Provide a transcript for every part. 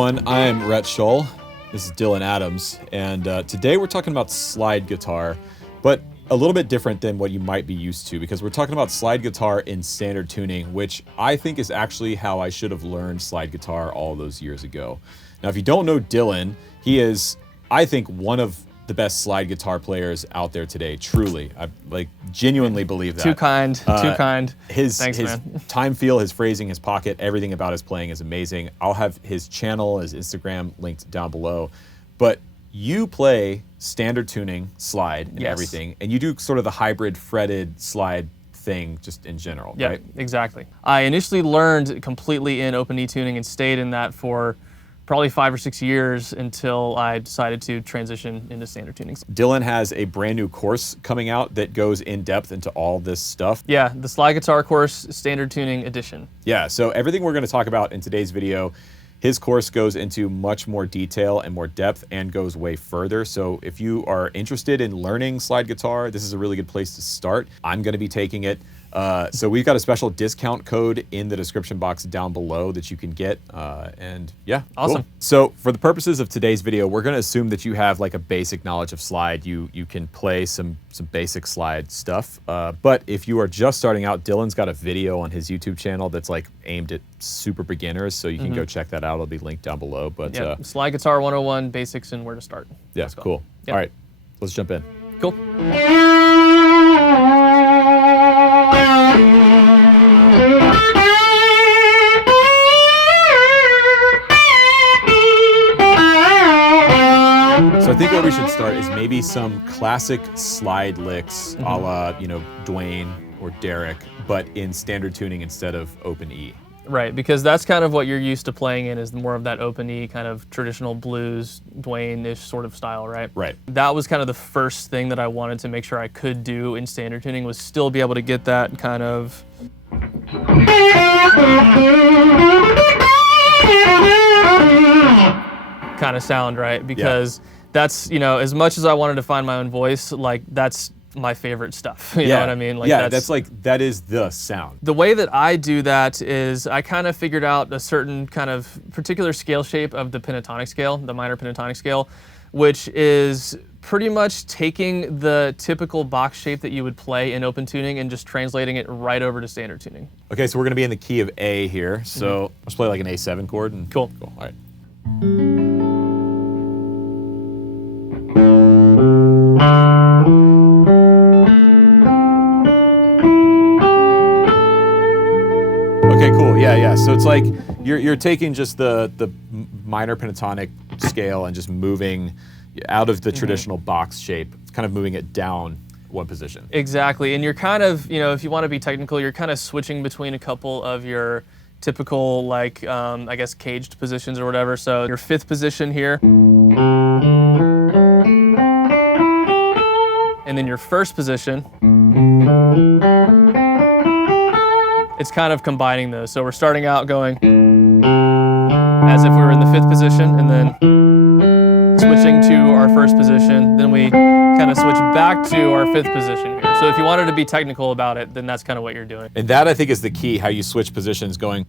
everyone, I'm Rhett Shull. This is Dylan Adams, and today we're talking about slide guitar, but a little bit different than what you might be used to, because we're talking about slide guitar in standard tuning, which I think is actually how I should have learned slide guitar all those years ago. Now, if you don't know Dylan, he is, I think, one of the best slide guitar players out there today, truly. I genuinely believe that. Too kind, too kind. Thanks, man. Time feel, his phrasing, his pocket, everything about his playing is amazing. I'll have his channel, his Instagram linked down below. But you play standard tuning, slide, and everything, and you do sort of the hybrid fretted slide thing just in general, right? Yeah, exactly. I initially learned completely in open E tuning and stayed in that for probably 5 or 6 years until I decided to transition into standard tuning. Dylan has a brand new course coming out that goes in depth into all this stuff. Yeah, the slide guitar course, standard tuning edition. Yeah, so everything we're going to talk about in today's video, his course goes into much more detail and more depth and goes way further. So if you are interested in learning slide guitar, this is a really good place to start. I'm going to be taking it. So we've got a special discount code in the description box down below that you can get. And yeah, awesome. Cool. So for the purposes of today's video, we're going to assume that you have like a basic knowledge of slide. You can play some basic slide stuff. But if you are just starting out, Dylan's got a video on his YouTube channel that's like aimed at super beginners. So you can go check that out. It'll be linked down below. But slide guitar 101 basics and where to start. Yeah, cool. Yep. All right, let's jump in. Cool. So I think where we should start is maybe some classic slide licks, a la, Dwayne or Derek, but in standard tuning instead of open E. Right, because that's kind of what you're used to playing in, is more of that open E kind of traditional blues, Dwayne-ish sort of style, right? Right. That was kind of the first thing that I wanted to make sure I could do in standard tuning, was still be able to get that kind of sound, right? Because that's, as much as I wanted to find my own voice, like that's my favorite stuff. You know what I mean? Like that is the sound. The way that I do that is I kind of figured out a certain kind of particular scale shape of the pentatonic scale, the minor pentatonic scale, which is pretty much taking the typical box shape that you would play in open tuning and just translating it right over to standard tuning. Okay, so we're gonna be in the key of A here. So let's play like an A7 chord. And Cool. All right. Okay, cool. Yeah. So it's like you're taking just the minor pentatonic scale and just moving out of the traditional box shape, kind of moving it down one position. Exactly, and you're kind of, if you want to be technical, you're kind of switching between a couple of your typical, like, I guess, caged positions or whatever. So your fifth position here, and then your first position. It's kind of combining those. So we're starting out going as if we were in the fifth position, and then switching to our first position. Then we kind of switch back to our fifth position here. So if you wanted to be technical about it, then that's kind of what you're doing. And that, I think, is the key, how you switch positions going.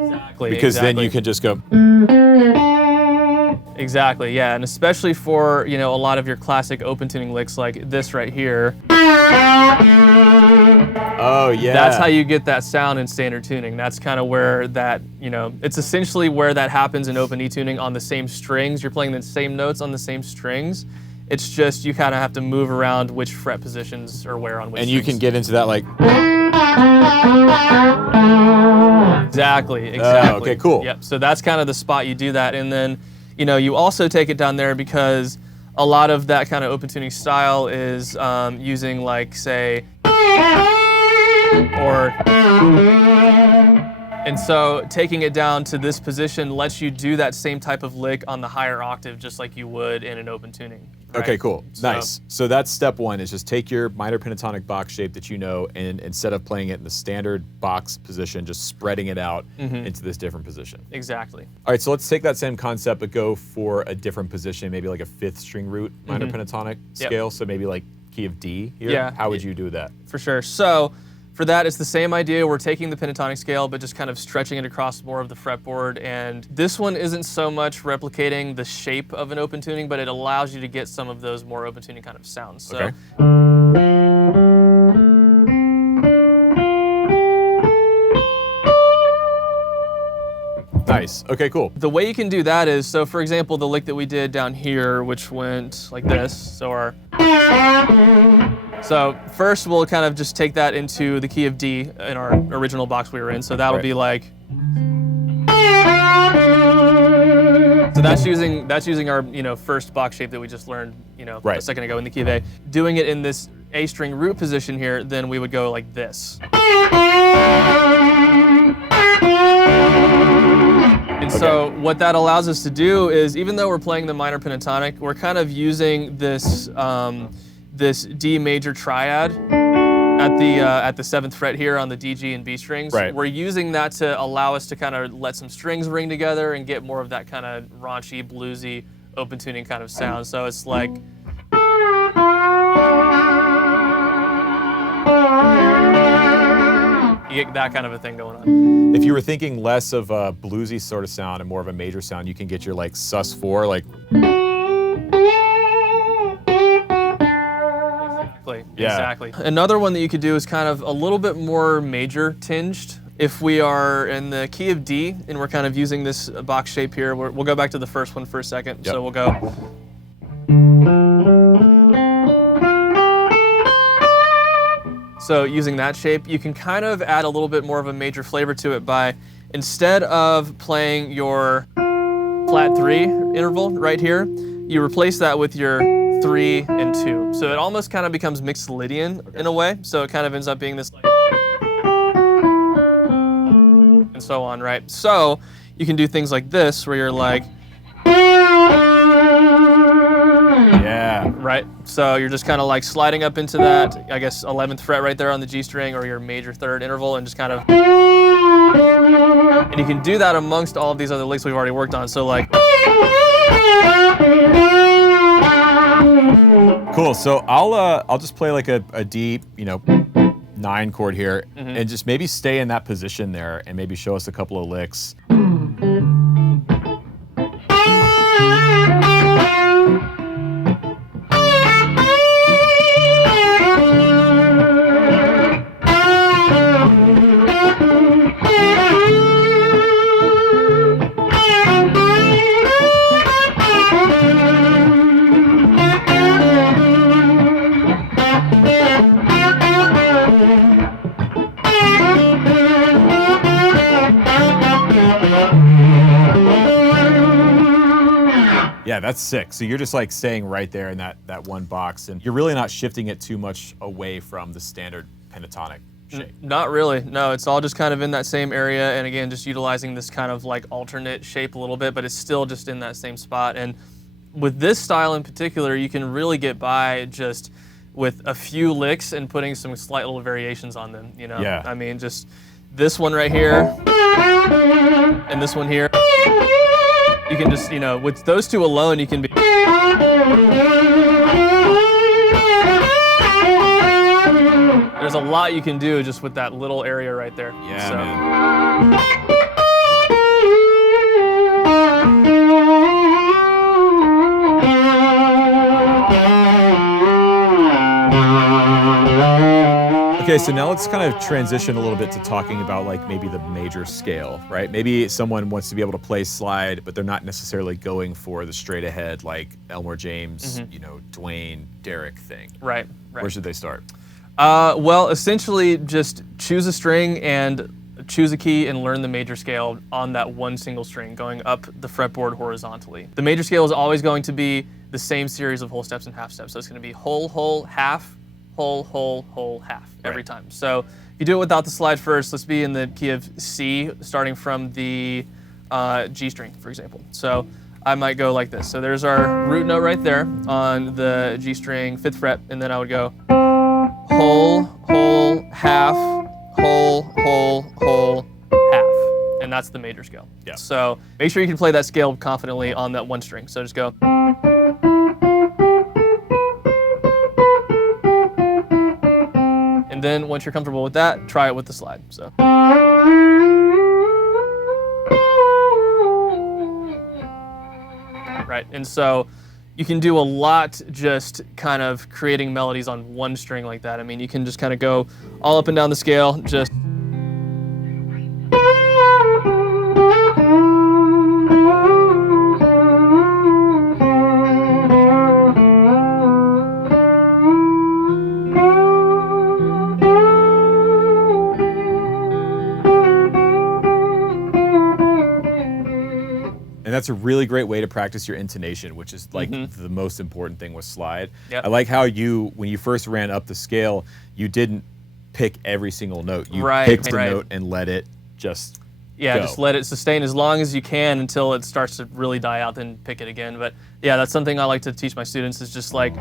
Exactly. Because then you can just go. Exactly, yeah. And especially for, a lot of your classic open tuning licks like this right here. Oh, yeah. That's how you get that sound in standard tuning. That's kind of where that, it's essentially where that happens in open E tuning on the same strings. You're playing the same notes on the same strings. It's just you kind of have to move around which fret positions are where on which And strings. you can get into that like. Exactly. Oh, okay, cool. Yep, so that's kind of the spot you do that. And then, you also take it down there because a lot of that kind of open tuning style is using, like, say, or, and so taking it down to this position lets you do that same type of lick on the higher octave, just like you would in an open tuning. Right? Okay, cool. Nice. So that's step one, is just take your minor pentatonic box shape that you know, and instead of playing it in the standard box position, just spreading it out into this different position. Exactly. All right, so let's take that same concept, but go for a different position, maybe like a fifth string root minor pentatonic scale. So maybe like key of D here. Yeah. How would you do that? For sure. So For that, it's the same idea. We're taking the pentatonic scale, but just kind of stretching it across more of the fretboard. And this one isn't so much replicating the shape of an open tuning, but it allows you to get some of those more open tuning kind of sounds. So, okay. Nice. Okay, cool. The way you can do that is, so for example, the lick that we did down here, which went like this, so first we'll kind of just take that into the key of D in our original box we were in, so that'll be like, so that's using our, you know, first box shape that we just learned, you know, a second ago in the key of A. Doing it in this A string root position here, then we would go like this. And so what that allows us to do is, even though we're playing the minor pentatonic, we're kind of using this this D major triad at the 7th fret here on the D, G, and B strings. Right. We're using that to allow us to kind of let some strings ring together and get more of that kind of raunchy, bluesy, open tuning kind of sound. So it's like. You get that kind of a thing going on. If you were thinking less of a bluesy sort of sound and more of a major sound, you can get your like sus4, like. Exactly. Another one that you could do is kind of a little bit more major tinged. If we are in the key of D and we're kind of using this box shape here, we'll go back to the first one for a second. Yep. So we'll go. So using that shape, you can kind of add a little bit more of a major flavor to it by, instead of playing your flat 3 interval right here, you replace that with your 3 and 2. So it almost kind of becomes Mixolydian in a way. So it kind of ends up being this, like, and so on, right? So you can do things like this where you're like, yeah. Right? So you're just kind of like sliding up into that, I guess, 11th fret right there on the G string, or your major 3rd interval, and just kind of, and you can do that amongst all of these other licks we've already worked on. So like. Cool. So I'll just play like a D, you know, 9 chord here, and just maybe stay in that position there, and maybe show us a couple of licks. Yeah, that's sick. So you're just like staying right there in that one box, and you're really not shifting it too much away from the standard pentatonic shape. Not really, no. It's all just kind of in that same area, and again, just utilizing this kind of like alternate shape a little bit, but it's still just in that same spot. And with this style in particular, you can really get by just with a few licks and putting some slight little variations on them, you know? Yeah. I mean, just this one right here, and this one here. You can just, you know, with those two alone, you can be. There's a lot you can do just with that little area right there. Yeah, so. man. Okay, so now let's kind of transition a little bit to talking about like maybe the major scale, right? Maybe someone wants to be able to play slide, but they're not necessarily going for the straight ahead like Elmore James, you know, Dwayne, Derek thing. Right. Where should they start? Well, essentially just choose a string and choose a key and learn the major scale on that one single string going up the fretboard horizontally. The major scale is always going to be the same series of whole steps and half steps. So it's going to be whole, whole, half, whole, whole, whole, half every time. So if you do it without the slide first, let's be in the key of C, starting from the G string, for example. So I might go like this. So there's our root note right there on the G string, 5th fret, and then I would go whole, whole, half, whole, whole, whole, half. And that's the major scale. Yeah. So make sure you can play that scale confidently on that one string. So just go. And then once you're comfortable with that, try it with the slide. So. Right, and so you can do a lot just kind of creating melodies on one string like that. I mean, you can just kind of go all up and down the scale, just. And that's a really great way to practice your intonation, which is like the most important thing with slide. Yep. I like how when you first ran up the scale, you didn't pick every single note. You picked a note and let it just go. Just let it sustain as long as you can until it starts to really die out, then pick it again. But yeah, that's something I like to teach my students is just like,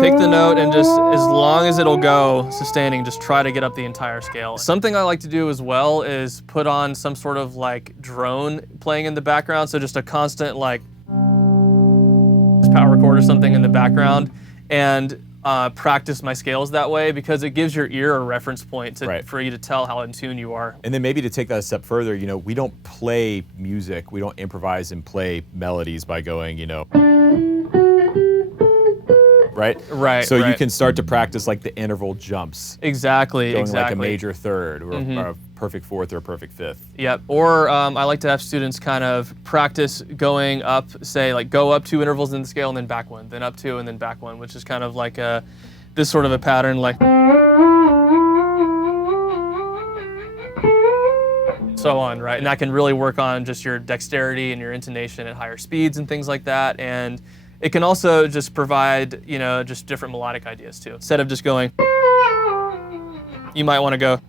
pick the note and just as long as it'll go sustaining, just try to get up the entire scale. Something I like to do as well is put on some sort of like drone playing in the background. So just a constant like power chord or something in the background, and practice my scales that way, because it gives your ear a reference point for you to tell how in tune you are. And then maybe to take that a step further, you know, we don't play music, we don't improvise and play melodies by going, you know, right? So you can start to practice like the interval jumps. Exactly, going like a major third or a perfect fourth or a perfect fifth. Yep, or I like to have students kind of practice going up, say like go up 2 intervals in the scale and then back 1, then up 2 and then back 1, which is kind of like this sort of a pattern, like so on, right? And that can really work on just your dexterity and your intonation at higher speeds and things like that. And it can also just provide, you know, just different melodic ideas too. Instead of just going, you might want to go,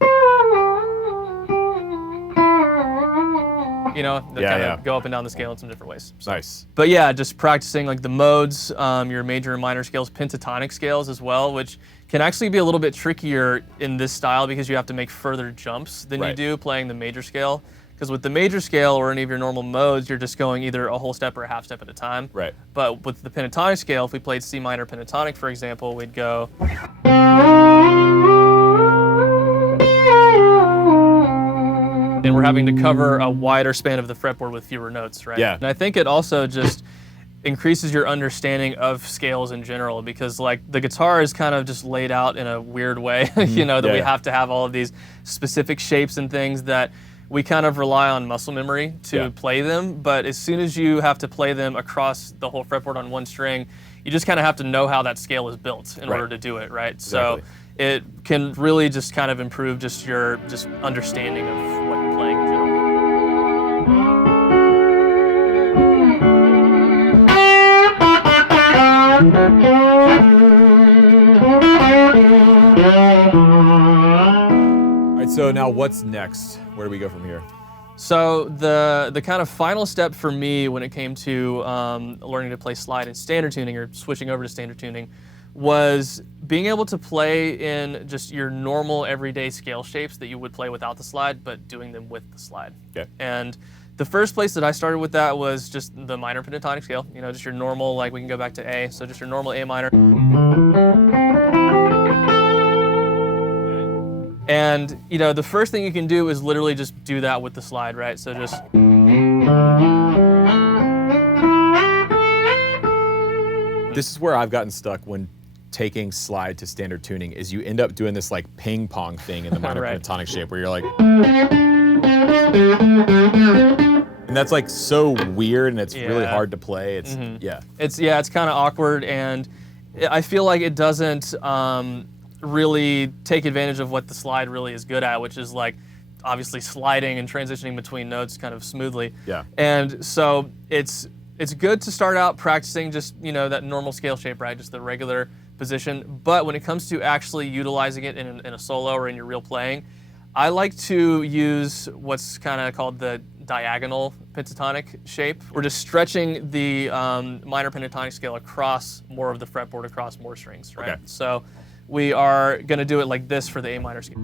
you know, kind of go up and down the scale in some different ways. So. Nice. But yeah, just practicing like the modes, your major and minor scales, pentatonic scales as well, which can actually be a little bit trickier in this style because you have to make further jumps than you do playing the major scale. Because with the major scale or any of your normal modes, you're just going either a whole step or a half step at a time. Right. But with the pentatonic scale, if we played C minor pentatonic, for example, we'd go. And we're having to cover a wider span of the fretboard with fewer notes, right? Yeah. And I think it also just increases your understanding of scales in general, because like the guitar is kind of just laid out in a weird way, you know, that we have to have all of these specific shapes and things that we kind of rely on muscle memory to play them, but as soon as you have to play them across the whole fretboard on one string, you just kind of have to know how that scale is built in order to do it, right? Exactly. So it can really just kind of improve just your understanding of what you're playing in general. All right, so now what's next? Where do we go from here? So the kind of final step for me when it came to learning to play slide in standard tuning or switching over to standard tuning was being able to play in just your normal everyday scale shapes that you would play without the slide, but doing them with the slide. Okay. And the first place that I started with that was just the minor pentatonic scale, you know, just your normal, like we can go back to A, so just your normal A minor. And, you know, the first thing you can do is literally just do that with the slide, right? So just. This is where I've gotten stuck when taking slide to standard tuning, is you end up doing this like ping pong thing in the minor pentatonic shape where you're like. And that's like so weird and it's really hard to play. It's, It's kind of awkward, and I feel like it doesn't really take advantage of what the slide really is good at, which is like obviously sliding and transitioning between notes kind of smoothly. Yeah. And so it's good to start out practicing just, you know, that normal scale shape, right? Just the regular position. But when it comes to actually utilizing it in a solo or in your real playing, I like to use what's kind of called the diagonal pentatonic shape. We're just stretching the minor pentatonic scale across more of the fretboard, across more strings, right? Okay. So we are going to do it like this for the A minor scale.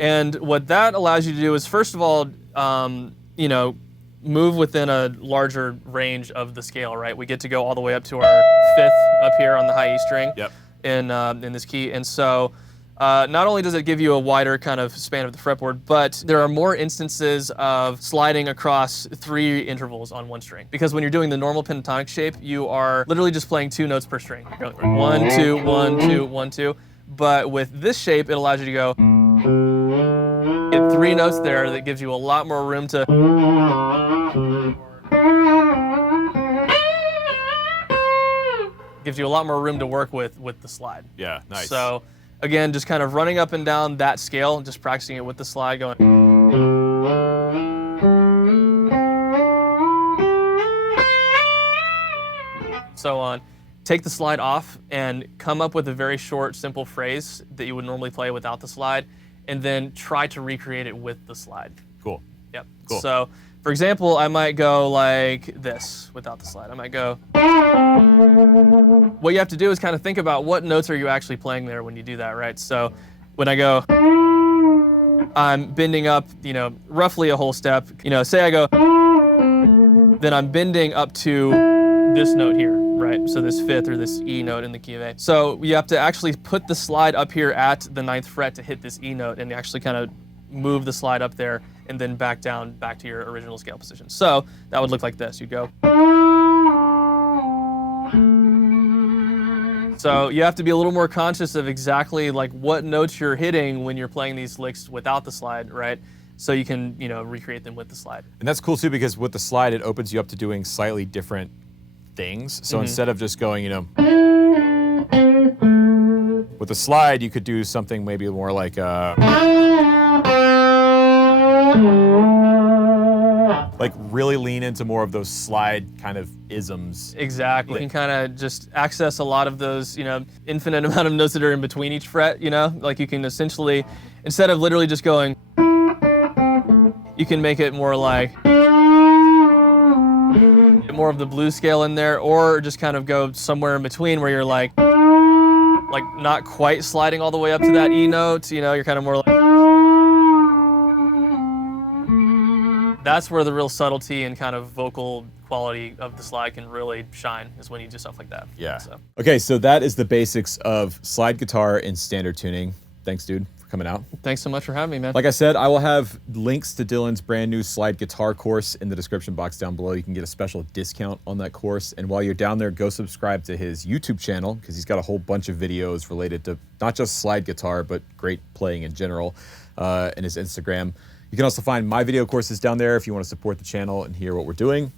And what that allows you to do is, first of all, you know, move within a larger range of the scale, right? We get to go all the way up to our 5th up here on the high E string. Yep. In this key. And so not only does it give you a wider kind of span of the fretboard, but there are more instances of sliding across 3 intervals on 1 string. Because when you're doing the normal pentatonic shape, you are literally just playing 2 notes per string. You're going 1, 2, 1, 2, 1, 2. But with this shape, it allows you to go get 3 notes there. That gives you a lot more room to work with the slide. Yeah, nice. So again, just kind of running up and down that scale, just practicing it with the slide, going. So on. Take the slide off and come up with a very short, simple phrase that you would normally play without the slide, and then try to recreate it with the slide. Cool. Yep. Cool. So, for example, I might go like this without the slide. I might go. What you have to do is kind of think about what notes are you actually playing there when you do that, right? So, when I go, I'm bending up, roughly a whole step. Say I go, then I'm bending up to this note here, right? So this 5th or this E note in the key of A. So you have to actually put the slide up here at the 9th fret to hit this E note and actually kind of move the slide up there and then back down, back to your original scale position. So that would look like this. You'd go. So you have to be a little more conscious of exactly like what notes you're hitting when you're playing these licks without the slide, right? So you can, recreate them with the slide. And that's cool too, because with the slide, it opens you up to doing slightly different things. So instead of just going, with the slide, you could do something maybe more like really lean into more of those slide kind of isms. Exactly. You can kind of just access a lot of those, infinite amount of notes that are in between each fret, like you can essentially, instead of literally just going, you can make it more like, more of the blues scale in there, or just kind of go somewhere in between where you're like not quite sliding all the way up to that E note, you're kind of more like. That's where the real subtlety and kind of vocal quality of the slide can really shine, is when you do stuff like that. Yeah. So. Okay, so that is the basics of slide guitar in standard tuning. Thanks, dude, for coming out. Thanks so much for having me, man. Like I said, I will have links to Dylan's brand new slide guitar course in the description box down below. You can get a special discount on that course. And while you're down there, go subscribe to his YouTube channel, because he's got a whole bunch of videos related to not just slide guitar, but great playing in general, and his Instagram. You can also find my video courses down there if you want to support the channel and hear what we're doing.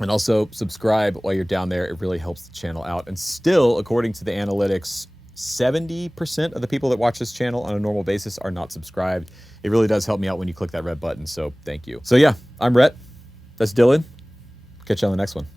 And also subscribe while you're down there. It really helps the channel out. And still, according to the analytics, 70% of the people that watch this channel on a normal basis are not subscribed. It really does help me out when you click that red button, so thank you. So yeah, I'm Rhett. That's Dylan. Catch you on the next one.